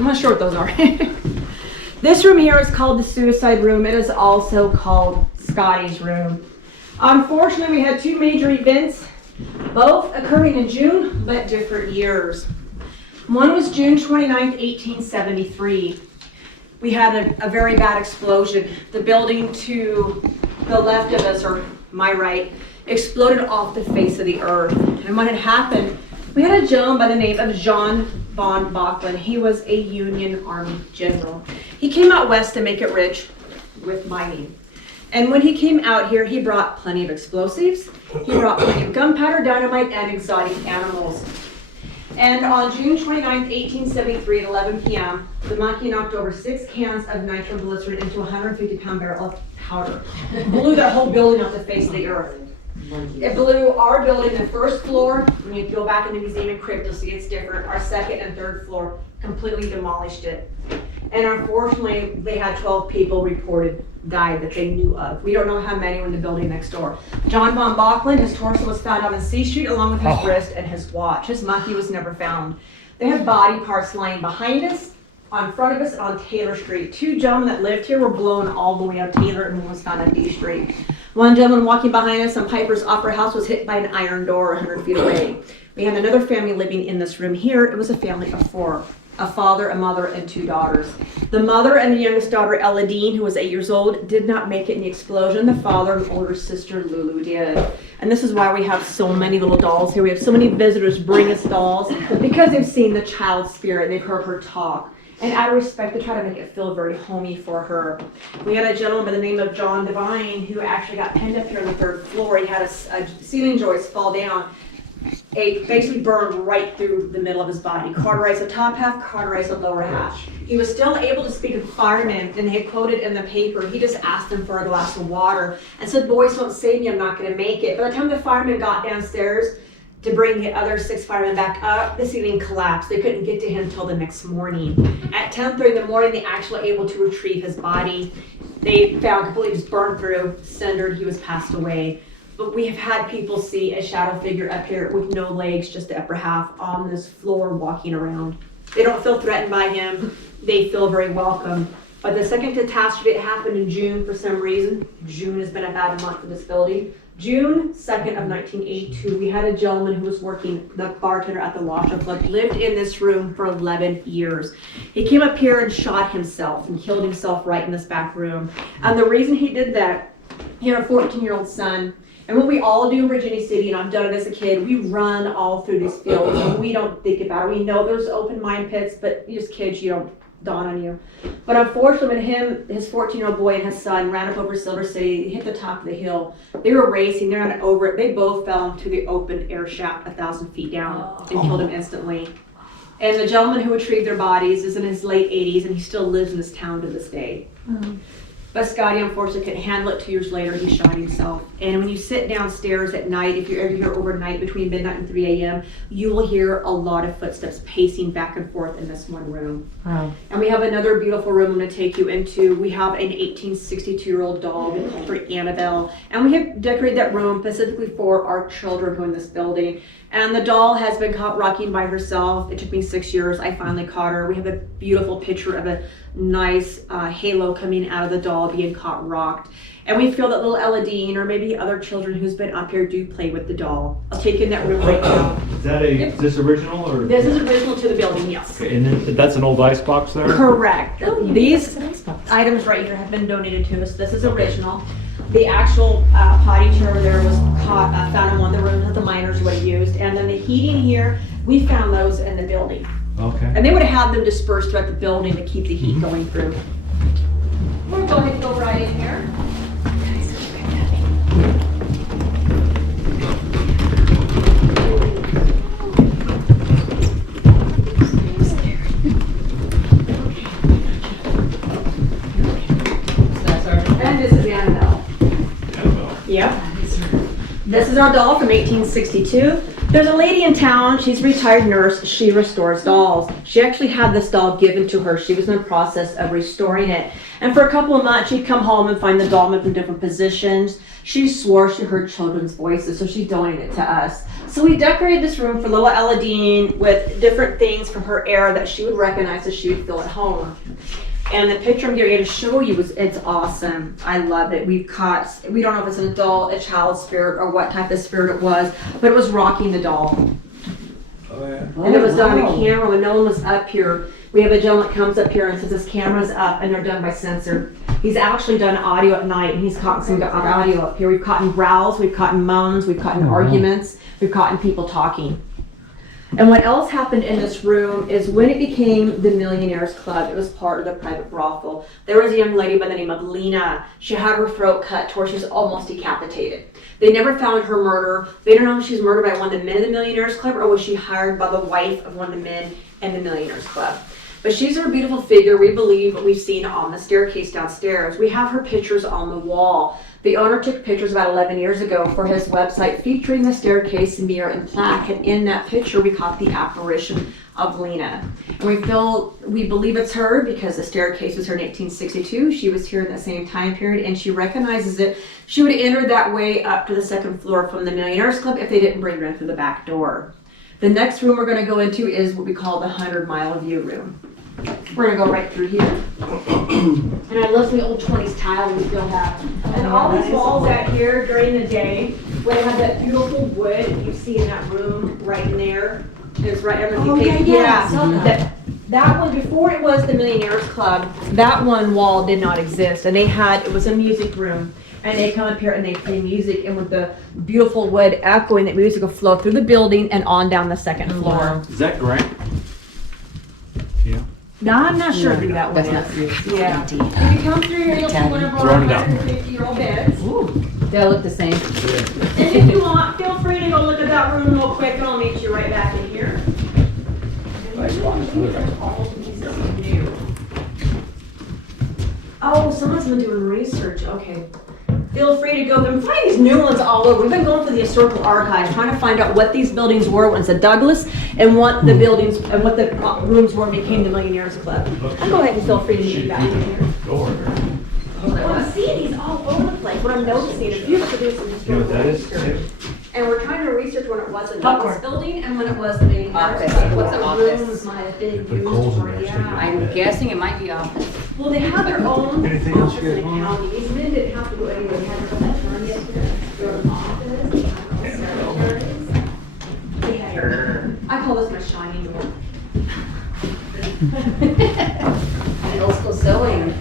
I'm not sure what those are. This room here is called the suicide room. It is also called Scotty's room. Unfortunately, we had two major events, both occurring in June, but different years. One was June 29th, 1873. We had a very bad explosion. The building to the left of us, or my right, exploded off the face of the earth. And what had happened, we had a gentleman by the name of John von Bachman. He was a Union Army general. He came out west to make it rich with mining. And when he came out here, he brought plenty of explosives. He brought plenty of gunpowder, dynamite, and exotic animals. And on June 29th, 1873 at 11 p.m., the monkey knocked over 6 cans of nitroglycerin into a 150-pound barrel of powder. Blew that whole building off the face of the earth. It blew our building, the first floor. When you go back in the museum and crypt, you'll see it's different. Our second and third floor completely demolished it. And unfortunately, they had 12 people reported died that they knew of. We don't know how many were in the building next door. John von Bachman, his torso was found out on C Street along with his wrist and his watch. His monkey was never found. They had body parts lying behind us, on front of us, on Taylor Street. 2 gentlemen that lived here were blown all the way on Taylor, and one was found on D Street. One gentleman walking behind us on Piper's Opera House was hit by an iron door 100 feet away. We had another family living in this room here. It was a family of 4. A father, a mother, and 2 daughters. The mother and the youngest daughter, Ella Dean, who was 8 years old, did not make it in the explosion. The father and older sister, Lulu, did. And this is why we have so many little dolls here. We have so many visitors bring us dolls because they've seen the child spirit. They've heard her talk. And out of respect, they try to make it feel very homey for her. We had a gentleman by the name of John Devine who actually got pinned up here on the 3rd floor. He had a ceiling joist fall down. It basically burned right through the middle of his body. Cauterized the top half, cauterized the lower half. He was still able to speak to the firemen, and they had quoted in the paper, he just asked them for a glass of water and said, "Boys, don't save me, I'm not gonna make it." By the time the firemen got downstairs to bring the other 6 firemen back up, the ceiling collapsed. They couldn't get to him until the next morning. At 10:30 in the morning, they actually were able to retrieve his body. They found completely just burned through, cindered, he was passed away. But we have had people see a shadow figure up here with no legs, just the upper half, on this floor walking around. They don't feel threatened by him. They feel very welcome. But the second catastrophe, it happened in June for some reason. June has been a bad month for this building. June 2nd of 1982, we had a gentleman who was working, the bartender at the Washoe Club, lived in this room for 11 years. He came up here and shot himself and killed himself right in this back room. And the reason he did that, he had a 14-year-old son. And what we all do in Virginia City, and I've done it as a kid, we run all through these fields and we don't think about it. We know there's open mine pits, but you just kids, you don't dawn on you. But unfortunately, when his 14-year-old boy and his son ran up over Silver City, hit the top of the hill. They were racing, they ran over it. They both fell into the open air shaft 1,000 feet down and killed him instantly. And the gentleman who retrieved their bodies is in his late 80s, and he still lives in this town to this day. But Scotty unfortunately couldn't handle it. 2 years later, he shot himself. And when you sit downstairs at night, if you're ever here overnight between midnight and 3 a.m., you will hear a lot of footsteps pacing back and forth in this one room. Wow. And we have another beautiful room I'm going to take you into. We have an 1862-year-old doll. We call her Annabelle. And we have decorated that room specifically for our children who are in this building. And the doll has been caught rocking by herself. It took me 6 years. I finally caught her. We have a beautiful picture of a nice halo coming out of the doll being caught rocked. And we feel that little Ella Dean or maybe other children who's been up here do play with the doll. I'll take you in that room right now. Is that is this original or? This is original to the building, yes. Okay, and then that's an old ice box there? Correct. Oh, These nice box. items right here have been donated to us. This is original. The actual potty chair there was found in one of the rooms that the miners would have used. And then the heating here, we found those in the building. Okay. And they would have had them dispersed throughout the building to keep the heat going through. We're going to go right in here. And this is Annabelle. Annabelle. Yep. This is our doll from 1862. There's a lady in town, she's a retired nurse, she restores dolls. She actually had this doll given to her. She was in the process of restoring it. And for a couple of months, she'd come home and find the doll moved in different positions. She swore she heard children's voices, so she donated it to us. So we decorated this room for little Ella Dean with different things from her era that she would recognize that she would feel at home. And the picture I'm getting to show you it's awesome. I love it. We don't know if it's an adult, a child spirit, or what type of spirit it was, but it was rocking the doll. Oh, yeah. And it was done on camera when no one was up here. We have a gentleman that comes up here and says his camera's up, and they're done by sensor. He's actually done audio at night, and he's caught some audio up here. We've caught in growls, we've caught in moans, we've caught in arguments, we've caught in people talking. And what else happened in this room is when it became the Millionaires Club, it was part of the private brothel. There was a young lady by the name of Lena. She had her throat cut to where she was almost decapitated. They never found her murder. They don't know if she was murdered by one of the men in the Millionaires Club or was she hired by the wife of one of the men in the Millionaires Club. But she's a beautiful figure, we believe, what we've seen on the staircase downstairs. We have her pictures on the wall. The owner took pictures about 11 years ago for his website featuring the staircase, mirror, and plaque. And in that picture, we caught the apparition of Lena. And we believe it's her because the staircase was here in 1862. She was here in the same time period, and she recognizes it. She would have entered that way up to the second floor from the Millionaires Club if they didn't bring her in through the back door. The next room we're going to go into is what we call the 100-mile view room. We're going to go right through here. And I love the old 20s tile we still have. And all these walls out here during the day, when they have that beautiful wood you see in that room right in there. It's right underneath. That one, before it was the Millionaires Club, that one wall did not exist. And it was a music room. And they come up here and they play music, and with the beautiful wood echoing, that music will flow through the building and on down the second floor. Is that Grant? Yeah. No, I'm not sure who that was. Yeah. If you come through here, you'll see one of our Throwing it out. 150-year-old beds. Ooh, they'll look the same. And if you want, feel free to go look at that room real quick, and I'll meet you right back in here. Oh, someone's been doing research. Okay. Feel free to go there and find these new ones all over. We've been going through the historical archives trying to find out what these buildings were when it's a Douglas and what the buildings and what the rooms were when it became the Millionaires Club. I'll go ahead and feel free to meet you back in here. Well, I'm seeing these all over the place. What I'm noticing is you're doing some historical research. And we're trying to research when it was a Douglas building and when it was the Millionaires Club. What the rooms might have been used for. Yeah. I'm guessing it might be office. Well, they have their own Anything else office you in guys want? county. These men didn't have to go anywhere. They had their own attorney up here. Their own office. They had their own secretaries. They had I call this my shiny door. And old school sewing.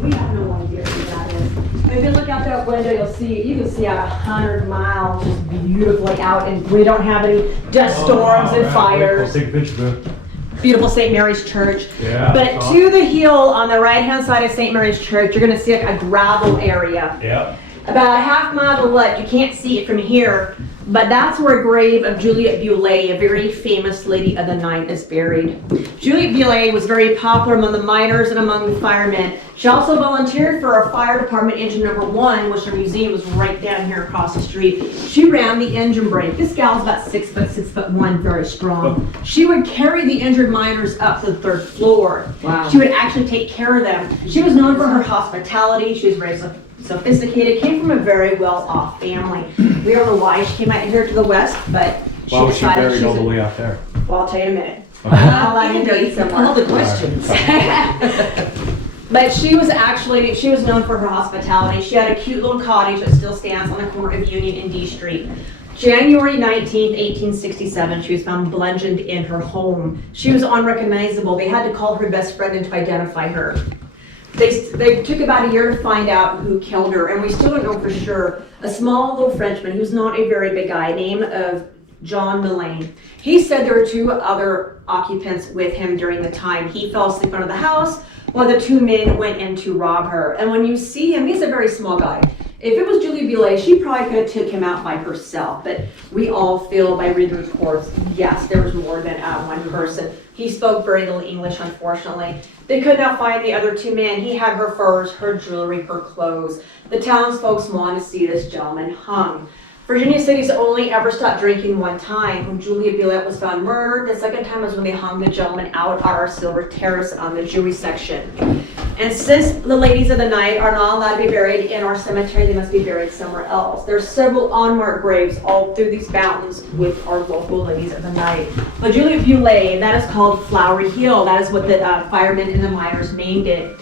We have no idea who that is. If you look out that window, you can see out 100 miles, just beautifully out, and we don't have any dust storms and fires. Take a picture of it. Beautiful St. Mary's Church. Yeah. But to the hill on the right-hand side of St. Mary's Church, you're gonna see a gravel area. Yeah. About a half mile to the left, you can't see it from here, but that's where a grave of Juliette Boulet, a very famous lady of the night, is buried. Juliette Boulet was very popular among the miners and among the firemen. She also volunteered for our fire department engine number 1, which her museum was right down here across the street. She ran the engine brake. This gal's about 6'1", very strong. She would carry the injured miners up to the 3rd floor. Wow. She would actually take care of them. She was known for her hospitality. She was very sophisticated, came from a very well-off family. We don't know why she came out here to the west, but she Why was she decided buried all the way out there? Well, I'll tell you in a minute. Okay. I'll let you dirty somewhere. All the questions. But she was known for her hospitality. She had a cute little cottage that still stands on the corner of Union and D Street. January 19th, 1867, she was found bludgeoned in her home. She was unrecognizable. They had to call her best friend in to identify her. They took about a year to find out who killed her, and we still don't know for sure. A small little Frenchman, who's not a very big guy, named of John Mullane. He said there were 2 other occupants with him during the time. He fell asleep under the house while the 2 men went in to rob her. And when you see him, he's a very small guy. If it was Julia Boulay, she probably could have took him out by herself, but we all feel by reading the reports, yes, there was more than one person. He spoke very little English, unfortunately. They could not find the other two men. He had her furs, her jewelry, her clothes. The townsfolk wanted to see this gentleman hung. Virginia City's only ever stopped drinking one time when Julia Boulay was found murdered. The second time was when they hung the gentleman out on our Silver Terrace on the Jewish section. And since the ladies of the night are not allowed to be buried in our cemetery, they must be buried somewhere else. There's several unmarked graves all through these mountains with our local ladies of the night. But Julia Boulay, that is called Flowery Hill. That is what the firemen and the miners named it.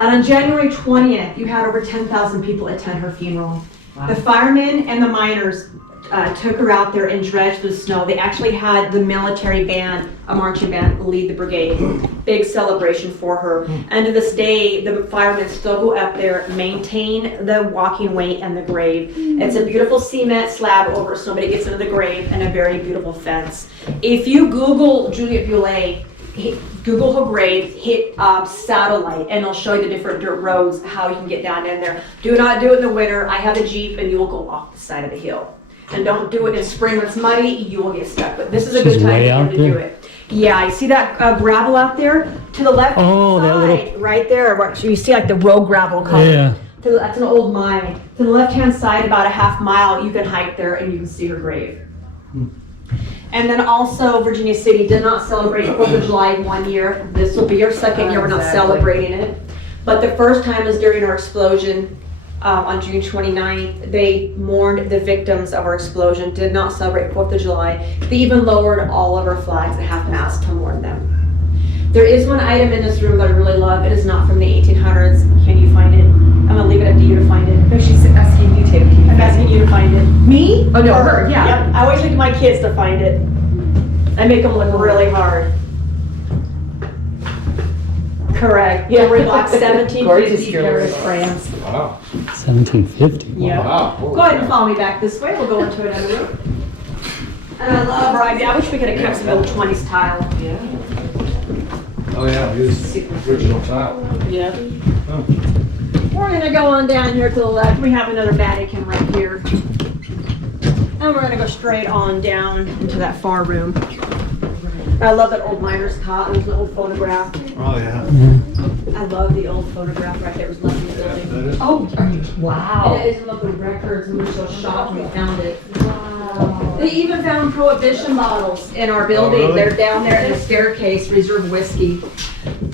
And on January 20th, you had over 10,000 people attend her funeral. The firemen and the miners took her out there and dredged the snow. They actually had the military band, a marching band, lead the brigade. Big celebration for her. And to this day, the firemen still go up there, maintain the walking way and the grave. It's a beautiful cement slab over so nobody gets into the grave, and a very beautiful fence. If you Google Julia Boulay, Google her grave, hit satellite, and it'll show you the different dirt roads, how you can get down in there. Do not do it in the winter. I have a Jeep, and you will go off the side of the hill. And don't do it in spring when it's muddy, you will get stuck. But this is a good time to do it. Yeah, you see that gravel out there? To the left side, right there. So you see like the road gravel color. Yeah. That's an old mine. To the left-hand side, about a half mile, you can hike there and you can see her grave. And then also, Virginia City did not celebrate 4th of July 1 year. This will be our second year we're not celebrating it. But the first time was during our explosion on June 29th. They mourned the victims of our explosion, did not celebrate 4th of July. They even lowered all of our flags at half-mast to mourn them. There is one item in this room that I really love. It is not from the 1800s. Can you find it? I'm gonna leave it up to you to find it. No, she's asking you to. I'm asking you to find it. Me? Oh, no, Or her, yeah. Yep. I always leave my kids to find it. I make them look really hard. Correct. Yeah, we're like 1750 Paris, France. Wow. 1750. Yeah. Wow. Go ahead and follow me back this way. We'll go into another room. And I love her idea. I wish we could have kept some old 20s tile. Oh, yeah, use original tile. Yeah. Oh. We're gonna go on down here to the left. We have another mannequin right here. And we're gonna go straight on down into that far room. I love that old miner's cot. There's an old photograph. Oh, yeah. I love the old photograph right there. It was left in the building. That is. Oh, wow. And it is one of the records, and we were so shocked when we found it. They even found Prohibition bottles in our building. really? They're down there in the staircase, reserve whiskey.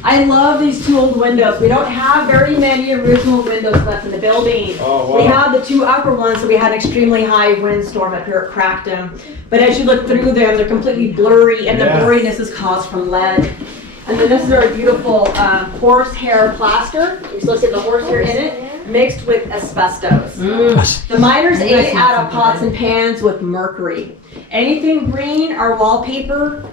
I love these two old windows. We don't have very many original windows left in the building. Oh, wow. We have the two upper ones, so we had an extremely high windstorm up here. It cracked them. But as you look through them, they're completely blurry, and the Yeah. blurriness is caused from lead. And then this is our beautiful horsehair plaster. You're supposed to get the horsehair in it, mixed with asbestos. The miners ate out of pots and pans with mercury. Anything green, our wallpaper,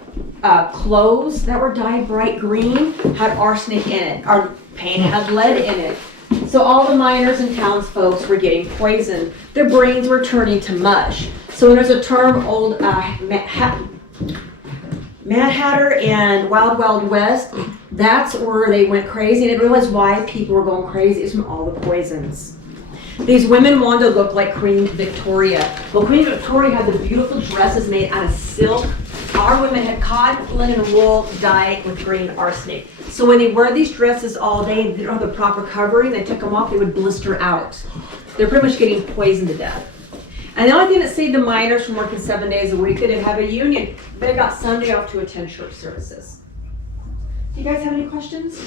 clothes that were dyed bright green had arsenic in it. Our paint had lead in it. So all the miners and townsfolk were getting poisoned. Their brains were turning to mush. So when there's a term, old Mad Hatter and Wild Wild West, that's where they went crazy. And they realized why people were going crazy is from all the poisons. These women wanted to look like Queen Victoria. Well, Queen Victoria had the beautiful dresses made out of silk. Our women had cotton, linen, and wool dyed with green arsenic. So when they wear these dresses all day, they don't have the proper covering, they took them off, they would blister out. They're pretty much getting poisoned to death. And the only thing that saved the miners from working 7 days a week, they didn't have a union. They got Sunday off to attend church services. Do you guys have any questions?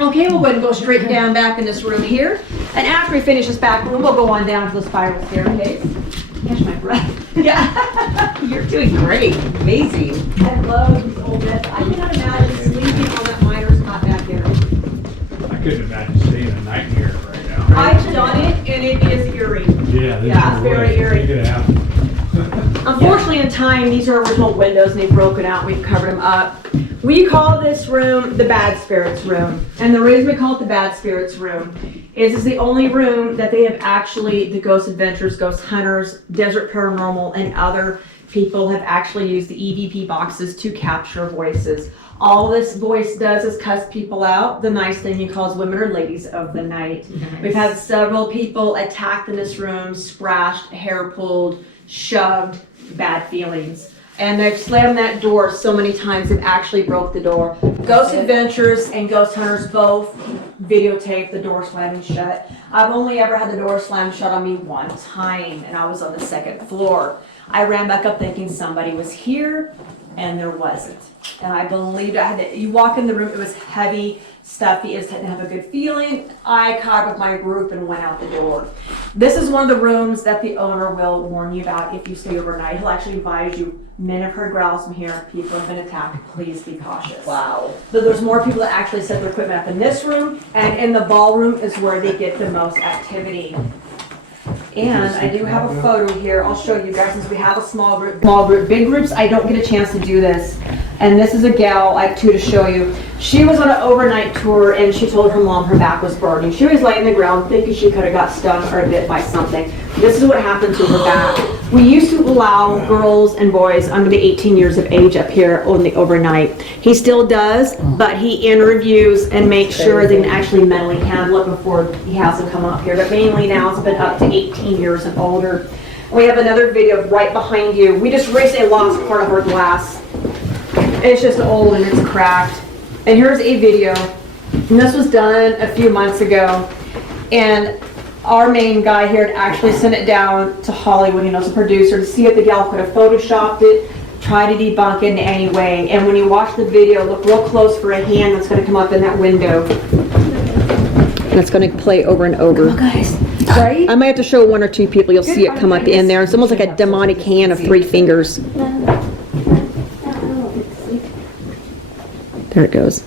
Okay, we'll go ahead and go straight down back in this room here. And after we finish this back room, we'll go on down to the spiral staircase. Catch my breath. Yeah. You're doing great. Amazing. I love these old beds. I cannot imagine sleeping on that miner's cot back there. I couldn't imagine staying a night here right now. I've done it, and it is eerie. Yeah, this Yeah, is it's very way. eerie. It could happen. Unfortunately, in time, these are original windows, and they've broken out. We've covered them up. We call this room the Bad Spirits Room. And the reason we call it the Bad Spirits Room is it's the only room that they have actually, the ghost adventurers, ghost hunters, desert paranormal, and other people have actually used the EVP boxes to capture voices. All this voice does is cuss people out. The nice thing he calls women are ladies of the night. Nice. We've had several people attacked in this room, scratched, hair pulled, shoved, bad feelings. And they've slammed that door so many times it actually broke the door. Ghost Adventures and Ghost Hunters both videotaped the door slamming shut. I've only ever had the door slammed shut on me one time, and I was on the second floor. I ran back up thinking somebody was here, and there wasn't. And I believed you walk in the room, it was heavy, stuffy, it didn't have a good feeling. I caught up with my group and went out the door. This is one of the rooms that the owner will warn you about if you stay overnight. He'll actually advise you, men have heard growls from here, people have been attacked, please be cautious. Wow. So there's more people that actually set their equipment up in this room, and in the ballroom is where they get the most activity. And I do have a photo here. I'll show you guys since we have a small group. Big groups, I don't get a chance to do this. And this is a gal I have two to show you. She was on an overnight tour and she told her mom her back was burning. She was laying on the ground thinking she could have got stung or bit by something. This is what happened to her back. We used to allow girls and boys under the 18 years of age up here on the overnight. He still does, but he interviews and makes sure they can actually mentally handle it before he has to come up here. But mainly now it's been up to 18 years and older. We have another video right behind you. We just recently lost part of our glass. It's just old and it's cracked. And here's a video. And this was done a few months ago. And our main guy here had actually sent it down to Hollywood, you know, as a producer, to see if the gal could have photoshopped it, try to debunk it in any way. And when you watch the video, look real close for a hand that's going to come up in that window. And it's going to play over and over. Oh, guys. Right? I might have to show one or two people, you'll see it come up in there. It's almost like a demonic hand of 3 fingers. There it goes.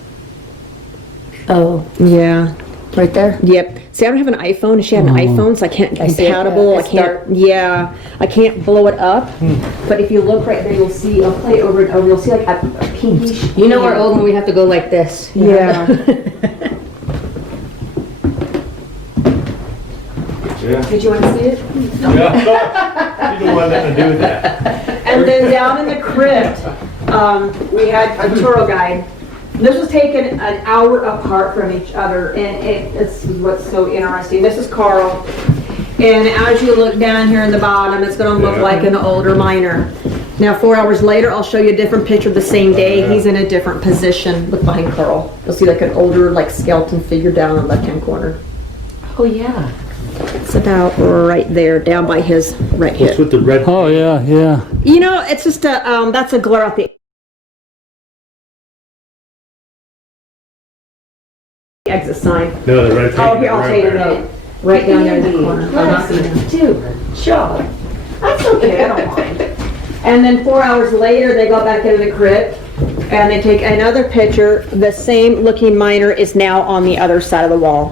Oh, Yeah. right there? Yep. See, I don't have an iPhone, and she had an iPhone, so I can't I see it, compatible. yeah, I it's can't. dark. Yeah, I can't blow it up. But if you look right there, you'll see. I'll play over and over. You'll see like a pinkish. You know we're old when we have to go like this. Yeah. Yeah. Did you want to see it? Yeah. You don't want nothing to do with that. And then down in the crypt, we had a tour guide. This was taken an hour apart from each other, and it's what's so interesting. This is Carl, and as you look down here in the bottom, it's going to look like an older miner. Now, 4 hours later, I'll show you a different picture the same day. He's in a different position. Look behind Carl. You'll see like an older, like skeleton figure down in the left-hand corner. Oh, yeah. It's about right there, down by his right What's hip. with the red? Oh, yeah, yeah. You know, it's just a that's a glare out the exit sign. No, the red. Oh, here, I'll show you in a minute. Right down there in the corner. Sure. That's okay, I don't mind. And then 4 hours later, they go back into the crypt and they take another picture. The same looking miner is now on the other side of the wall.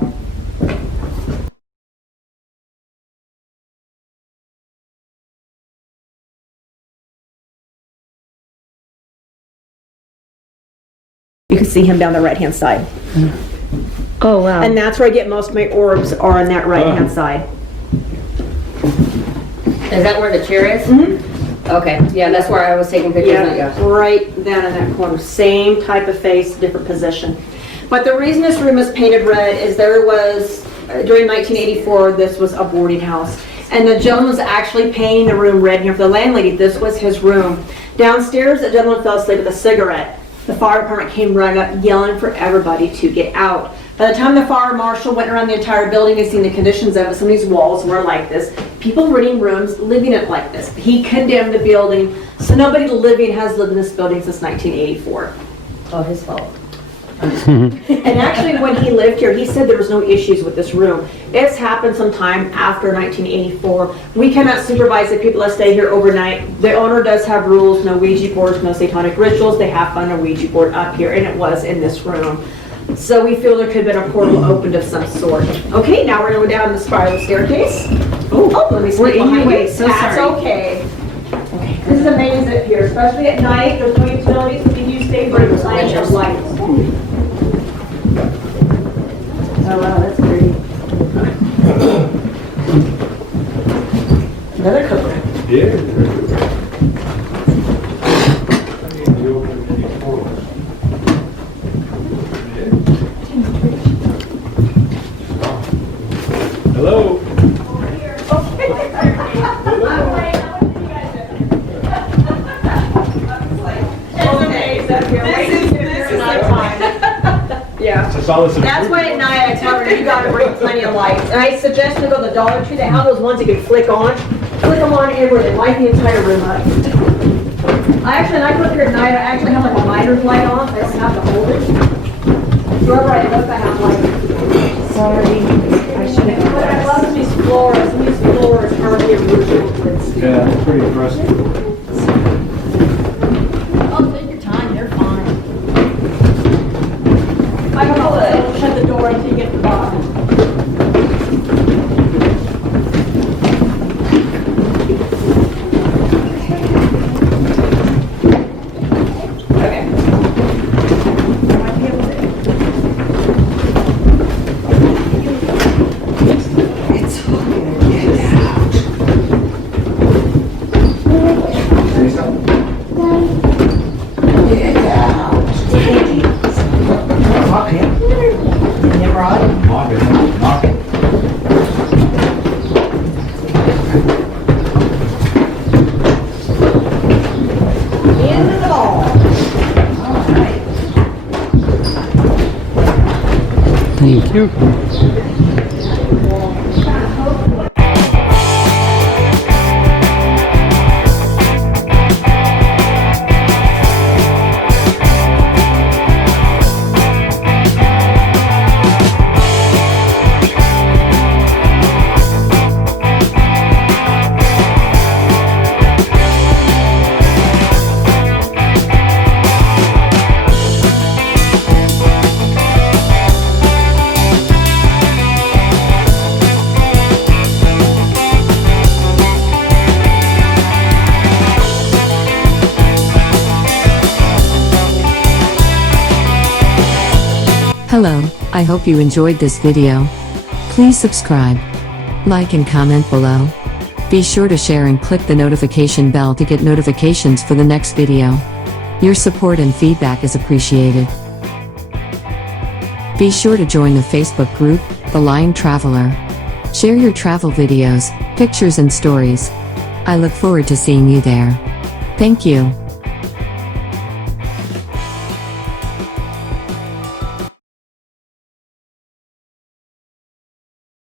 You can see him down the right-hand side. Oh, wow. And that's where I get most of my orbs are on that right-hand side. Is that where the chair is? Mm-hmm. Okay, yeah, that's where I was taking pictures of Yeah, you. right down in that corner. Same type of face, different position. But the reason this room is painted red is there was, during 1984, this was a boarding house. And the gentleman was actually painting the room red here for the landlady. This was his room. Downstairs, the gentleman fell asleep with a cigarette. The fire department came running up, yelling for everybody to get out. By the time the fire marshal went around the entire building and seen the conditions of it, some of these walls were like this. People renting rooms, living it like this. He condemned the building, so nobody living has lived in this building since 1984. Oh, his fault. And actually, when he lived here, he said there was no issues with this room. It's happened sometime after 1984. We cannot supervise the people that stay here overnight. The owner does have rules, no Ouija boards, no satanic rituals. They have found a Ouija board up here, and it was in this room. So we feel there could have been a portal opened of some sort. Okay, now we're going to go down the spiral staircase. Oh, let me slip behind you. So That's sorry. okay. This is a main zip here, especially at night. There's no utilities. We can use state breakers, lights. Oh wow, that's pretty. Another cobra. Yeah. Hello? Yeah. That's all this is. That's why at night I tell her you gotta bring plenty of lights. And I suggest we go to the Dollar Tree. They have those ones you can flick on. Flick them on everywhere. They light the entire room up. When I go there at night, I actually have like a lighter's light on. I don't have to hold it. Wherever I look, I have light. Sorry. I should have. But I love these floors. These floors are the original. Yeah, it's pretty impressive. Oh, take your time. They're fine. I don't know. Shut the door until you get to the bottom. Thank you. Hello, I hope you enjoyed this video. Please subscribe, like and comment below. Be sure to share and click the notification bell to get notifications for the next video. Your support and feedback is appreciated. Be sure to join the Facebook group, The Lion Traveler. Share your travel videos, pictures and stories. I look forward to seeing you there. Thank you.